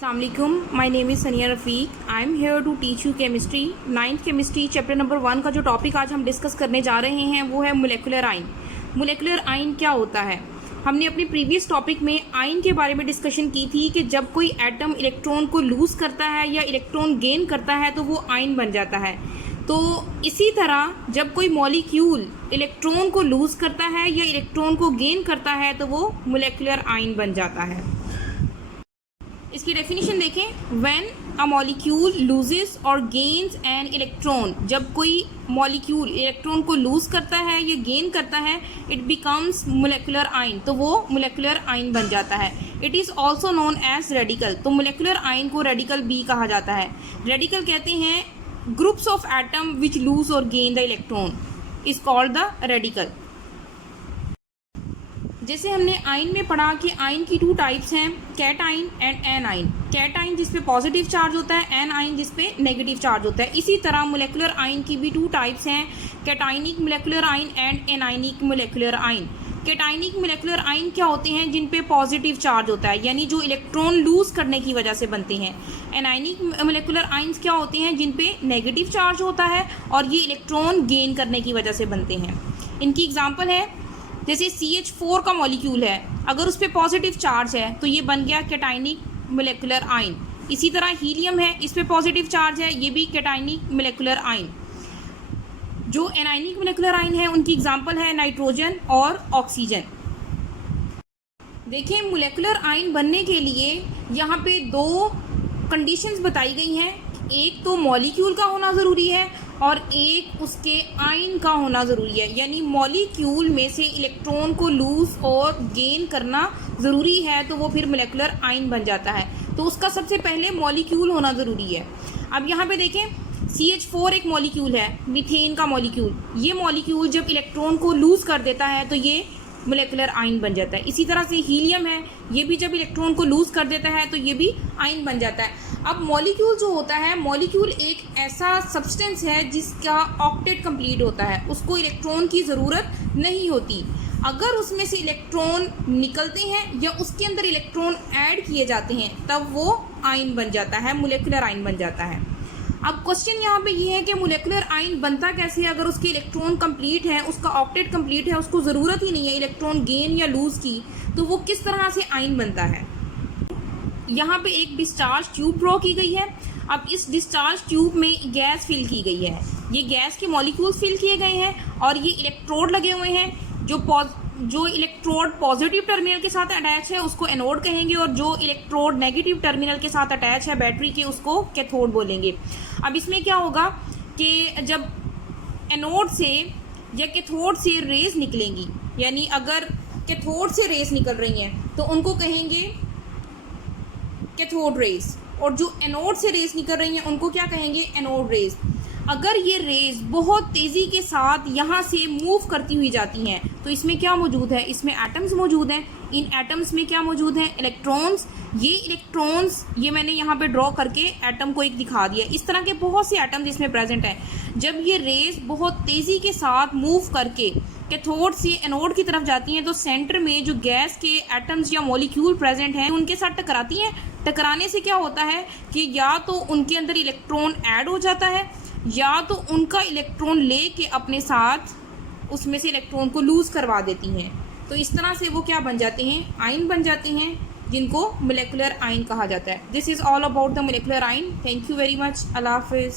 अस्सलाम वालेकुम, my name is Sania Rafiq. I am here to teach you chemistry. 9th chemistry chapter number 1 का जो topic आज हम डिस्कस करने जा रहे हैं वो है मोलेकुलर आयन। मोलेकुलर आयन क्या होता है? हमने अपने प्रीवियस टॉपिक में आयन के बारे में डिस्कशन की थी कि जब कोई एटम इलेक्ट्रॉन को लूज़ करता है या इलेक्ट्रॉन गेन करता है तो वो आयन बन जाता है। तो इसी तरह जब कोई मॉलिक्यूल इलेक्ट्रॉन को लूज़ करता है या इलेक्ट्रॉन को गेन करता है तो वो मोलेकुलर आयन बन जाता है। इसकी डेफिनेशन देखें, व्हेन अ मॉलिक्यूल लूजेस और गेन्स एन इलेक्ट्रॉन, जब कोई मॉलिक्यूल इलेक्ट्रॉन को लूज करता है या गेन करता है, इट बिकम्स मोलेकुलर आयन, तो वो मोलेकुलर आयन बन जाता है। It is also known as radical, तो मोलेकुलर आयन को रेडिकल भी कहा जाता है। रेडिकल कहते हैं groups of atom which lose और gain the electron is called the radical. जैसे हमने आयन में पढ़ा कि आयन की 2 टाइप्स हैं, cation and anion. Cation जिस पे पॉजिटिव चार्ज होता है, एन आयन जिस पे नेगेटिव चार्ज होता है। इसी तरह मोलेकुलर आयन की भी 2 टाइप्स हैं, cationic molecular ion and anionic molecular ion. Cationic molecular ion क्या होते हैं? जिन पे पॉजिटिव चार्ज होता है, यानी जो इलेक्ट्रॉन लूज करने की वजह से बनते हैं। एनाइनिक मोलेकुलर आयन्स क्या होते हैं? जिन पे नेगेटिव चार्ज होता है और ये इलेक्ट्रॉन गेन करने की वजह से बनते हैं। इनकी एग्जाम्पल है, जैसे CH4 का मॉलिक्यूल है, अगर उस पर पॉजिटिव चार्ज है तो ये बन गया कैटाइनिक मोलेकुलर आयन। इसी तरह हीलियम है, इस पर पॉजिटिव चार्ज है, ये भी कैटाइनिक मोलेकुलर आयन। जो एनाइनिक मोलेकुलर आयन है उनकी एग्जांपल है नाइट्रोजन और ऑक्सीजन। देखिए, मोलेकुलर आयन बनने के लिए यहाँ पे 2 कंडीशंस बताई गई हैं। एक तो मॉलिक्यूल का होना ज़रूरी है और एक उसके आयन का होना ज़रूरी है, यानी मॉलिक्यूल में से इलेक्ट्रॉन को लूज़ और गेन करना ज़रूरी है, तो वो फिर मोलेकुलर आयन बन जाता है। तो उसका सबसे पहले मॉलिक्यूल होना ज़रूरी है। अब यहाँ पे देखें, CH4 एक मॉलिक्यूल है, मीथेन का मॉलिक्यूल। ये मॉलिक्यूल जब इलेक्ट्रॉन को लूज़ कर देता है तो ये मोलेकुलर आयन बन जाता है। इसी तरह से हीलियम है, ये भी जब इलेक्ट्रॉन को लूज़ कर देता है तो ये भी आयन बन जाता है। अब मॉलिक्यूल जो होता है, मॉलिक्यूल एक ऐसा सब्सटेंस है जिसका ऑक्टेट कंप्लीट होता है, उसको इलेक्ट्रॉन की ज़रूरत नहीं होती। अगर उसमें से इलेक्ट्रॉन निकलते हैं या उसके अंदर इलेक्ट्रॉन ऐड किए जाते हैं तब वो आयन बन जाता है, मोलेकुलर आयन बन जाता है। अब क्वेश्चन यहाँ पे ये है कि मोलेकुलर आयन बनता कैसे? अगर उसके इलेक्ट्रॉन कंप्लीट है, उसका ऑक्टेट कंप्लीट है, उसको ज़रूरत ही नहीं है इलेक्ट्रॉन गेन या लूज़ की, तो वो किस तरह से आयन बनता है? यहाँ पे एक डिस्चार्ज ट्यूब ड्रॉ की गई है। अब इस डिस्चार्ज ट्यूब में गैस फिल की गई है, ये गैस के मॉलिक्यूल्स फिल किए गए हैं और ये इलेक्ट्रोड लगे हुए हैं। जो इलेक्ट्रोड पॉजिटिव टर्मिनल के साथ अटैच है उसको एनोड कहेंगे और जो इलेक्ट्रोड नेगेटिव टर्मिनल के साथ अटैच है बैटरी के, उसको कैथोड बोलेंगे। अब इसमें क्या होगा कि जब एनोड से या कैथोड से रेज निकलेंगी, यानी अगर कैथोड से रेज निकल रही हैं तो उनको कहेंगे कैथोड रेज, और जो एनोड से रेज निकल रही हैं उनको क्या कहेंगे? Anode rays. अगर ये रेज बहुत तेज़ी के साथ यहाँ से मूव करती हुई जाती हैं तो इसमें क्या मौजूद है? इसमें एटम्स मौजूद हैं। इन एटम्स में क्या मौजूद हैं? इलेक्ट्रॉन्स। ये इलेक्ट्रॉन्स, ये मैंने यहाँ पे ड्रॉ करके एटम को एक दिखा दिया। इस तरह के बहुत से एटम्स इसमें प्रेजेंट हैं। जब ये रेज बहुत तेज़ी के साथ मूव करके कैथोड से एनोड की तरफ जाती हैं तो सेंटर में जो गैस के एटम्स या मॉलिक्यूल प्रेजेंट हैं उनके साथ टकराती हैं। टकराने से क्या होता है कि या तो उनके अंदर इलेक्ट्रॉन ऐड हो जाता है या तो उनका इलेक्ट्रॉन ले के अपने साथ उसमें से इलेक्ट्रॉन को लूज़ करवा देती हैं। तो इस तरह से वो क्या बन जाते हैं? आयन बन जाते हैं, जिनको मोलेकुलर आयन कहा जाता है। This is all about the molecular ion. Thank you very much. Allah हाफिज़।